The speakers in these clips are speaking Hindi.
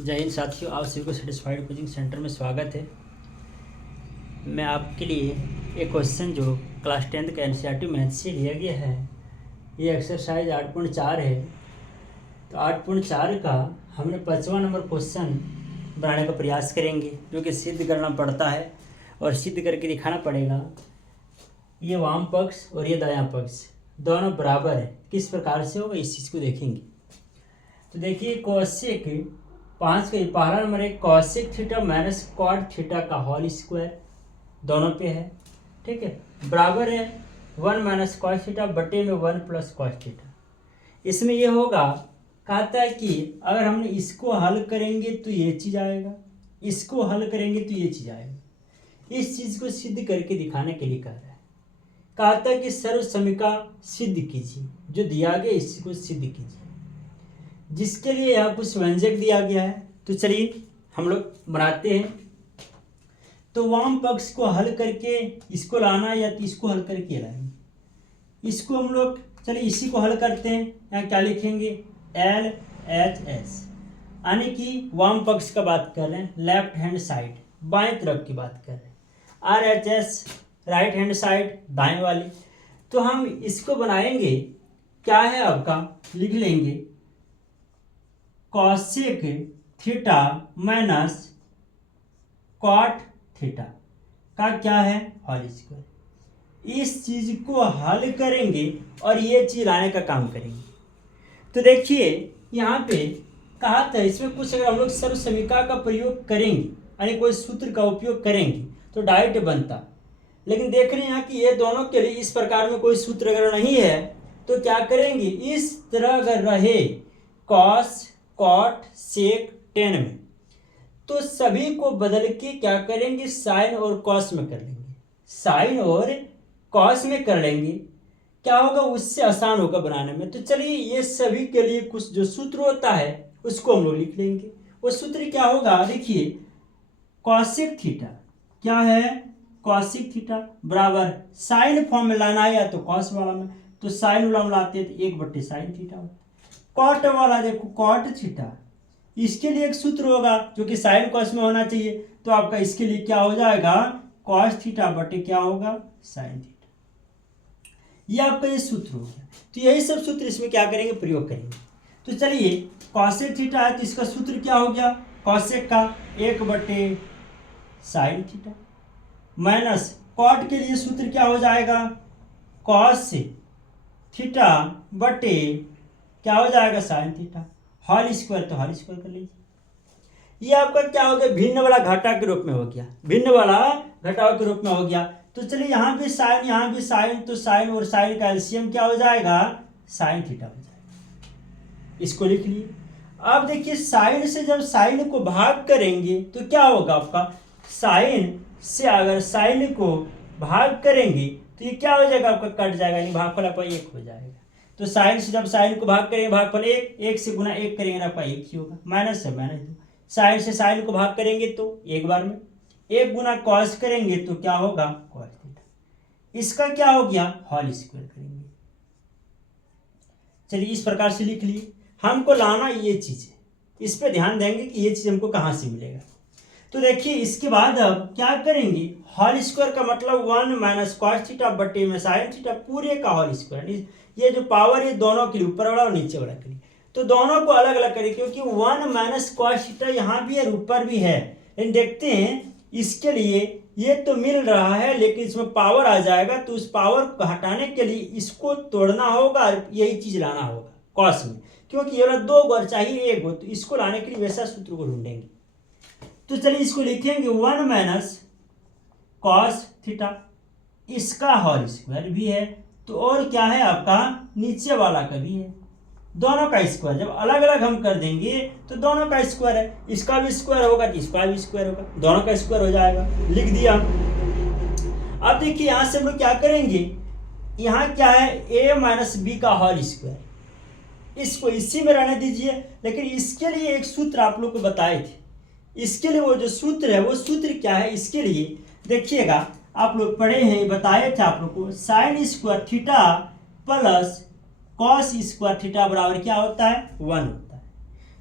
जय हिंद साथियों, आप सभी को सेटिस्फाइड कोचिंग सेंटर में स्वागत है। मैं आपके लिए एक क्वेश्चन जो क्लास 10th का एनसीईआरटी मैथ से लिया गया है, ये एक्सरसाइज 8.4 है। तो 8.4 का हमने 5वां नंबर क्वेश्चन बनाने का प्रयास करेंगे, जो कि सिद्ध करना पड़ता है और सिद्ध करके दिखाना पड़ेगा। ये वाम पक्ष और ये दायां पक्ष दोनों बराबर है। किस प्रकार से होगा इस चीज़ को देखेंगे। तो देखिए, कोसेक 5 का पहला नंबर है cosec theta minus cot theta का होल स्क्वायर, दोनों पे है, ठीक है, बराबर है 1 माइनस कॉस थीटा बटे में 1 प्लस कॉस थीटा। इसमें ये होगा, कहता है कि अगर हमने इसको हल करेंगे तो ये चीज़ आएगा, इसको हल करेंगे तो ये चीज़ आएगा। इस चीज़ को सिद्ध करके दिखाने के लिए कह रहा है। कहता है कि सर्व समीकरण सिद्ध कीजिए, जो दिया गया इसको सिद्ध कीजिए, जिसके लिए यहाँ कुछ व्यंजक दिया गया है। तो चलिए हम लोग बनाते हैं। तो वाम पक्ष को हल करके इसको लाना या तो इसको हल करके लाएंगे। इसको हम लोग चलिए इसी को हल करते हैं। यहाँ क्या लिखेंगे, LHS, यानी कि वाम पक्ष का बात कर रहे हैं, लेफ्ट हैंड साइड, बाएं तरफ की बात कर रहे हैं। RHS राइट हैंड साइड, दाएं वाली। तो हम इसको बनाएंगे, क्या है आपका, लिख लेंगे cosec theta minus cot theta का क्या है, होल स्क्वायर। इस चीज को हल करेंगे और ये चीज लाने का काम करेंगे। तो देखिए यहाँ पे कहा था, इसमें कुछ अगर हम लोग सर्व समीकरण का प्रयोग करेंगे, यानी कोई सूत्र का उपयोग करेंगे तो डायरेक्ट बनता। लेकिन देख रहे हैं यहाँ कि ये दोनों के लिए इस प्रकार में कोई सूत्र अगर नहीं है तो क्या करेंगे, इस तरह अगर रहे कॉस कॉट सेक टेन में, तो सभी को बदल के क्या करेंगे, साइन और कॉस में कर लेंगे, साइन और कॉस में कर लेंगे। क्या होगा, उससे आसान होगा बनाने में। तो चलिए ये सभी के लिए कुछ जो सूत्र होता है उसको हम लोग लिख लेंगे। वो सूत्र क्या होगा, देखिए कॉसेक थीटा क्या है, कॉसेक थीटा बराबर साइन फॉर्म में लाना है या तो कॉस वाला में, तो साइन वाला में लाते हैं तो 1/sin थीटा। कॉट वाला देखो कॉट थीटा, इसके लिए एक सूत्र होगा जो कि साइन कॉस में होना चाहिए। तो आपका इसके लिए क्या हो जाएगा, कॉस थीटा बटे क्या होगा, साइन थीटा। ये आपका ये सूत्र हो गया। तो यही सब सूत्र इसमें क्या करेंगे, प्रयोग करेंगे। तो चलिए कॉसेक थीटा है तो इसका सूत्र क्या हो गया, कॉसेक का 1/sin थीटा माइनस कॉट के लिए सूत्र क्या हो जाएगा, कॉस थीटा बटे क्या हो जाएगा, साइन थीटा, होल स्क्वायर, तो होल स्क्वायर कर लीजिए। ये आपका क्या हो गया, भिन्न वाला घटा के रूप में हो गया, भिन्न वाला घटाव के रूप में हो गया। तो चलिए यहाँ भी साइन यहाँ भी साइन, तो साइन और साइन का एलसीएम क्या हो जाएगा, साइन थीटा हो जाएगा। इसको लिख लिए। अब देखिए साइन से जब साइन को भाग करेंगे तो क्या होगा आपका, साइन से अगर साइन को भाग करेंगे तो ये क्या हो जाएगा, आपका कट जाएगा, यानी भागफल आपका 1 हो जाएगा। तो साइन से जब साइन को भाग करेंगे, भागफल 1, 1 से गुना 1 करेंगे आपका 1 ही होगा, माइनस से माइनस 2। साइन से साइन को भाग करेंगे तो एक बार में, 1 गुना कॉस करेंगे तो क्या होगा, कॉस थीटा। इसका क्या हो गया, होल स्क्वायर करेंगे। चलिए इस प्रकार से लिख लिए। हमको लाना ये चीज है, इस पे ध्यान देंगे कि ये चीज हमको कहाँ से मिलेगा। तो देखिए इसके बाद अब क्या करेंगे, होल स्क्वायर का मतलब 1 माइनस कॉस थीटा बटे में साइन थीटा पूरे का होल स्क्वायर। ये जो पावर है दोनों के लिए, ऊपर वाला और नीचे वाला के लिए, तो दोनों को अलग अलग करें, क्योंकि 1 माइनस कॉस थीटा यहाँ भी है ऊपर भी है। लेकिन देखते हैं इसके लिए ये तो मिल रहा है, लेकिन इसमें पावर आ जाएगा, तो उस पावर को हटाने के लिए इसको तोड़ना होगा, यही चीज लाना होगा कॉस में, क्योंकि ये वाला 2 गो चाहिए 1 गो, तो इसको लाने के लिए वैसा सूत्र को ढूंढेंगे। तो चलिए इसको लिखेंगे 1 माइनस कॉस थीटा, इसका होल स्क्वायर भी है, तो और क्या है आपका, नीचे वाला का भी है, दोनों का स्क्वायर। जब अलग अलग हम कर देंगे तो दोनों का स्क्वायर है, इसका भी स्क्वायर होगा तो इसका भी स्क्वायर होगा, दोनों का स्क्वायर हो जाएगा, लिख दिया। अब देखिए यहां से हम लोग क्या करेंगे, यहाँ क्या है, a माइनस बी का होल स्क्वायर, इसको इसी में रहने दीजिए। लेकिन इसके लिए एक सूत्र आप लोग को बताए थे, इसके लिए वो जो सूत्र है, वो सूत्र क्या है, इसके लिए देखिएगा, आप लोग पढ़े हैं, बताए थे आप लोग को, sine square theta plus cos square theta बराबर क्या होता है, 1 होता है।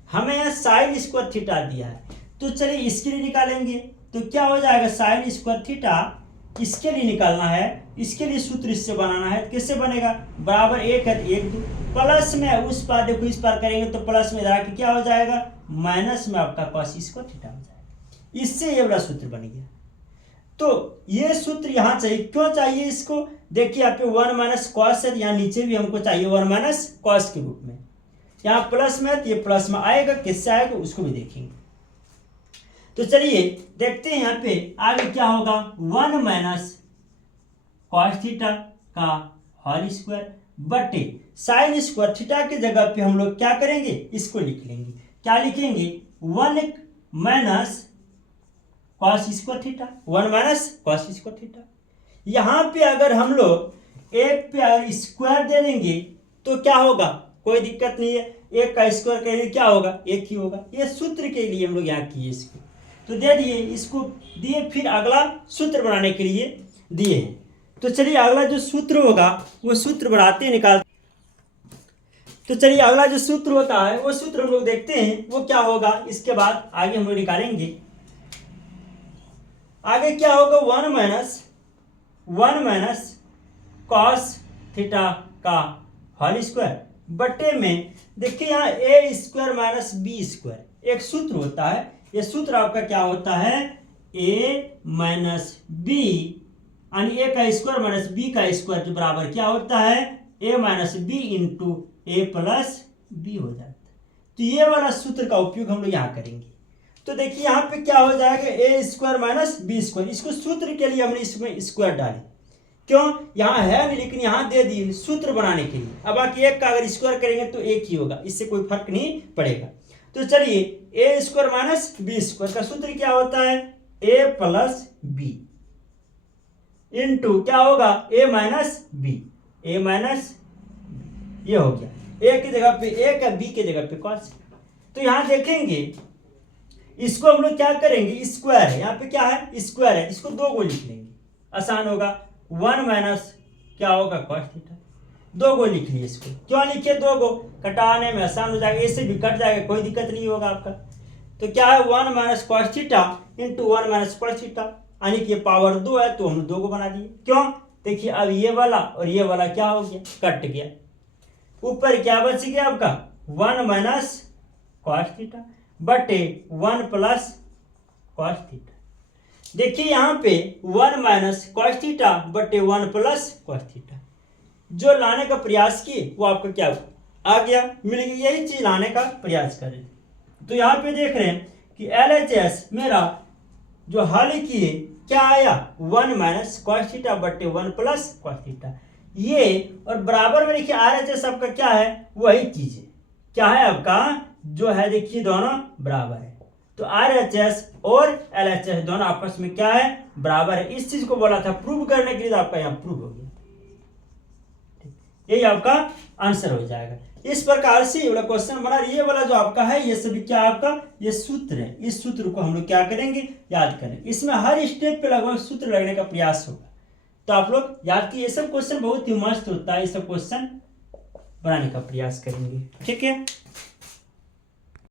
हमें यहाँ साइन स्क्वायर थीटा दिया है, तो चलिए इसके लिए निकालेंगे। तो क्या हो जाएगा, साइन स्क्वायर थीटा इसके लिए निकालना है, इसके लिए सूत्र इससे बनाना है। कैसे बनेगा, बराबर 1 है 1 2 प्लस में उस पार देखो इस पार करेंगे तो प्लस में इधर क्या हो जाएगा, माइनस में आपका कॉस स्क्वायर थीटा हो जाएगा। इससे ये वाला सूत्र बन गया। तो ये सूत्र यहाँ चाहिए, क्यों चाहिए इसको, देखिए यहाँ पे 1 माइनस कॉस है, यहाँ नीचे भी हमको चाहिए 1 माइनस कॉस के रूप में। यहाँ प्लस में है तो ये प्लस में आएगा, किससे आएगा उसको भी देखेंगे। तो चलिए देखते हैं यहाँ पे आगे क्या होगा, 1 माइनस कॉस थीटा का होल स्क्वायर बटे साइन स्क्वायर थीटा की जगह पे हम लोग क्या करेंगे, इसको लिख लेंगे। क्या लिखेंगे, 1 minus cos square theta, 1 minus cos square theta. यहाँ पे अगर हम लोग एक पे अगर स्क्वायर दे देंगे तो क्या होगा, कोई दिक्कत नहीं है, एक का स्क्वायर करेंगे क्या होगा, एक ही होगा। ये सूत्र के लिए हम लोग यहाँ किए इसको, तो दे दिए, इसको दिए, फिर अगला सूत्र बनाने के लिए दिए हैं। तो चलिए अगला जो सूत्र होगा वो सूत्र बनाते हैं, निकाल। तो चलिए अगला जो सूत्र होता है वो सूत्र हम लोग देखते हैं वो क्या होगा, इसके बाद आगे हम लोग निकालेंगे। आगे क्या होगा, 1 माइनस कॉस थीटा का होल स्क्वायर बटे में, देखिए यहाँ ए स्क्वायर माइनस बी स्क्वायर एक सूत्र होता है। ये सूत्र आपका क्या होता है, ए माइनस बी, यानी ए का स्क्वायर माइनस बी का स्क्वायर के बराबर क्या होता है, ए माइनस बी इंटू ए प्लस बी हो जाता है। तो ये वाला सूत्र का उपयोग हम लोग यहाँ करेंगे। तो देखिए यहाँ पे क्या हो जाएगा, ए स्क्वायर माइनस बी स्क्वायर, इसको सूत्र के लिए हमने इसमें स्क्वायर डाले, क्यों, यहाँ है नहीं लेकिन यहाँ दे दिए सूत्र बनाने के लिए। अब बाकी एक का अगर स्क्वायर करेंगे तो एक ही होगा, इससे कोई फर्क नहीं पड़ेगा। तो चलिए ए स्क्वायर माइनस बी स्क्वायर का सूत्र क्या होता है, ए प्लस बी इंटू क्या होगा, ए माइनस बी, ए माइनस ये हो गया, ए की जगह पे ए का, बी की जगह पे कॉस। तो यहाँ देखेंगे इसको हम लोग क्या करेंगे, स्क्वायर है, यहाँ पे क्या है स्क्वायर है, इसको 2 को लिख लेंगे, आसान होगा। 1 माइनस क्या होगा कॉस थीटा, 2 को लिख लिए। इसको क्यों लिखे, 2 को कटाने में आसान हो जाएगा, इससे भी कट जाएगा, कोई दिक्कत नहीं होगा आपका। तो क्या है, 1 minus cos theta into 1 minus cos theta, यानी कि पावर 2 है तो हम 2 को बना दिए। क्यों, देखिए अब ये वाला और ये वाला क्या हो गया, कट गया। ऊपर क्या बच गया आपका, 1 माइनस कॉस थीटा बटे 1 प्लस कॉस थीटा। देखिए यहाँ पे 1 माइनस कॉस थीटा बटे 1 प्लस कॉस थीटा, जो लाने का प्रयास किए वो आपका क्या आ गया, मिल गया, यही चीज लाने का प्रयास कर रहे थे। तो यहाँ पे देख रहे हैं कि LHS मेरा जो हल किए क्या आया, 1 माइनस कॉस थीटा बटे 1 प्लस कॉस थीटा, ये और बराबर में देखिए RHS आपका क्या है, वही चीज है, क्या है आपका जो है, देखिए दोनों बराबर है। तो RHS और LHS दोनों आपस में क्या है, बराबर है। इस चीज को बोला था प्रूव करने के लिए, तो आपका यहाँ प्रूव हो गया, यही आपका आंसर हो जाएगा। इस प्रकार से ये वाला क्वेश्चन बना। ये वाला जो आपका है ये सभी क्या आपका ये सूत्र है, इस सूत्र को हम लोग क्या करेंगे, याद करेंगे। इसमें हर स्टेप पे लगभग सूत्र लगने का प्रयास होगा, तो आप लोग याद कीजिए। ये सब क्वेश्चन बहुत ही मस्त होता है, ये सब क्वेश्चन बनाने का प्रयास करेंगे, ठीक है।